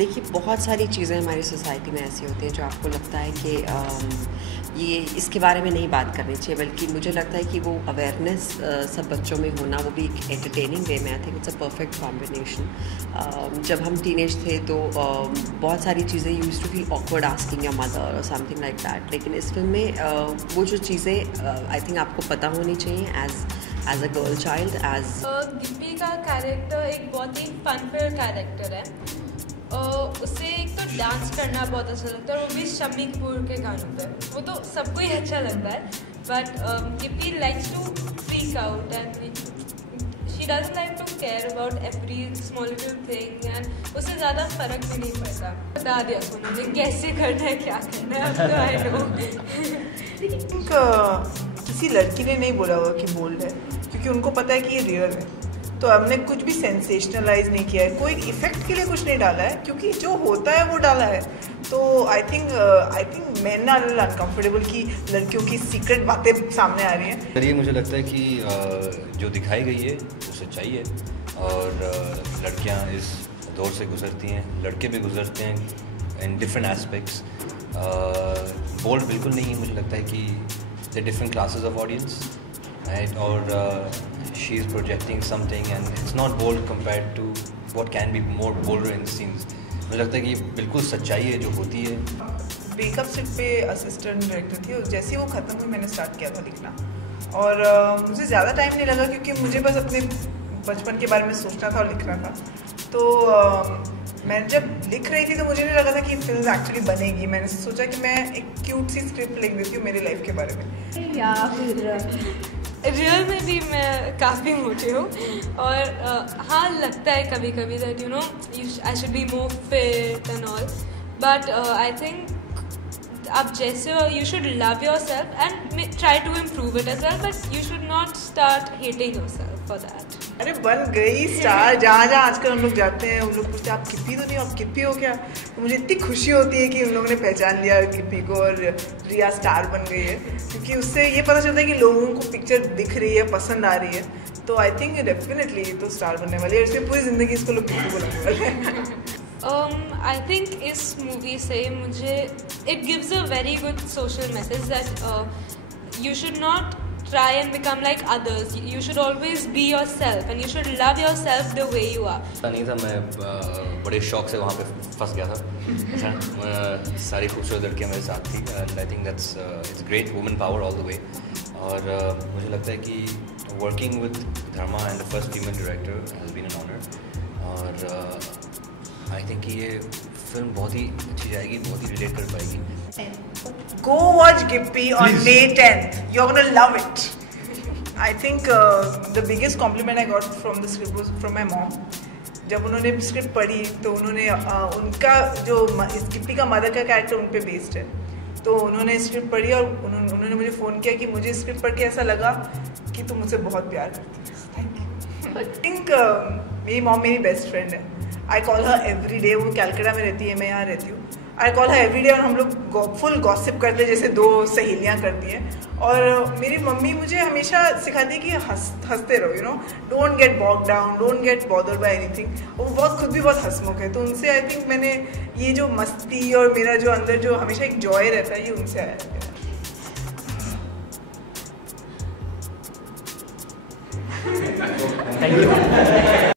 देखिए, बहुत सारी चीज़ें हमारी सोसाइटी में ऐसी होती हैं जो आपको लगता है कि ये इसके बारे में नहीं बात करनी चाहिए, बल्कि मुझे लगता है कि वो अवेयरनेस सब बच्चों में होना, वो भी एक एंटरटेनिंग वे में। I think it's a perfect combination. जब हम टीनेज थे तो बहुत सारी चीज़ें used to feel awkward asking your mother और समथिंग लाइक दैट, लेकिन इस फिल्म में वो जो चीज़ें आई थिंक आपको पता होनी चाहिए as a girl child. Gippy का कैरेक्टर एक बहुत ही फन-फिल्ड कैरेक्टर है। उससे एक तो डांस करना बहुत अच्छा लगता है, और वो भी शम्मी कपूर के गानों पर। वो तो सबको ही अच्छा लगता है, but Gippy likes to freak out and she doesn't like to care about every small little thing, and उससे ज़्यादा फ़र्क भी नहीं पड़ता। बता दिया तो मुझे कैसे करना है, क्या करना है, अब तो आई नो। किसी लड़की ने नहीं बोला हुआ कि बोल्ड है, क्योंकि उनको पता है कि ये रियल है। तो हमने कुछ भी सेंसेशनलाइज नहीं किया है, कोई इफेक्ट के लिए कुछ नहीं डाला है, क्योंकि जो होता है वो डाला है। तो आई थिंक मैं ना अनकम्फर्टेबल कि लड़कियों की सीक्रेट बातें सामने आ रही हैं। चलिए, मुझे लगता है कि जो दिखाई गई है वो सच्चाई है, और लड़कियां इस दौर से गुजरती हैं, लड़के भी गुजरते हैं इन डिफरेंट एस्पेक्ट्स। बोल्ड बिल्कुल नहीं है, मुझे लगता है कि the different classes of audience, right, और she is projecting something and it's not bold compared to what can be more bolder in scenes. मुझे लगता है कि ये बिल्कुल सच्चाई है जो होती है। ब्रेकअप सिर्फ पे असिस्टेंट डायरेक्टर थी, और जैसे ही वो ख़त्म हुई मैंने स्टार्ट किया था लिखना, और मुझे ज़्यादा टाइम नहीं लगा, क्योंकि मुझे बस अपने बचपन के बारे में सोचना था और लिखना था। तो मैं जब लिख रही थी तो मुझे नहीं लगा था कि फिल्म एक्चुअली बनेगी। मैंने सोचा कि मैं एक क्यूट सी स्क्रिप्ट लिख देती हूँ मेरी लाइफ के बारे में, या फिर रियल में भी मैं काफ़ी मोटी हूँ, और हाँ लगता है कभी कभी that you know I should be more fit and all, but I think आप जैसे हो you should love yourself and try to improve it as well, but you should not start hating yourself for that. अरे बन गई star, जहाँ जहाँ आजकल हम लोग जाते हैं उन लोग पूछते हैं आप गिप्पी तो नहीं हो, आप गिप्पी हो क्या? तो मुझे इतनी खुशी होती है कि उन लोगों ने पहचान लिया गिप्पी को, और रिया स्टार बन गई है, क्योंकि उससे ये पता चलता है कि लोगों को पिक्चर दिख रही है, पसंद आ रही है। तो आई थिंक डेफिनेटली ये तो स्टार बनने वाली है, इसलिए पूरी ज़िंदगी इसको लोग गिप्पी बोलने वाले हैं। आई थिंक इस मूवी से मुझे it gives a very good social message that you should not try and become like others. You should always be yourself and you should love yourself the way you are. नहीं था, मैं बड़े शौक से वहाँ पे फंस गया था। सारी खूबसूरत लड़कियाँ मेरे साथ थी, and I think that's it's great women power all the way. और मुझे लगता है कि working with Dharma and the first female director has been an honour, और आई थिंक ये फिल्म बहुत ही अच्छी जाएगी, बहुत ही रिलेट कर पाएगी। Go watch Gippy on May 10th. You're gonna love it. I think the biggest compliment I got from the script was from my mom. जब उन्होंने स्क्रिप्ट पढ़ी तो उन्होंने उनका जो गिप्पी का मदर का कैरेक्टर उन पे बेस्ड है, तो उन्होंने स्क्रिप्ट पढ़ी और उन्होंने मुझे फ़ोन किया कि मुझे स्क्रिप्ट पढ़ के ऐसा लगा कि तुम मुझसे बहुत प्यार करती हो। Thank you. आई थिंक मेरी मॉम मेरी बेस्ट फ्रेंड है। I call her every day. वो कैलकाटा में रहती है, मैं यहाँ रहती हूँ। I call her every day, और हम लोग फुल गॉसिप करते हैं जैसे दो सहेलियाँ करती हैं। और मेरी मम्मी मुझे हमेशा सिखाती है कि हंसते रहो, you know, don't get bog down, don't get bothered by anything. वो बहुत खुद भी बहुत हंसमुख है, तो उनसे आई थिंक मैंने ये जो मस्ती और मेरा जो अंदर जो हमेशा एक जॉय रहता है, ये उनसे आया है। Thank you.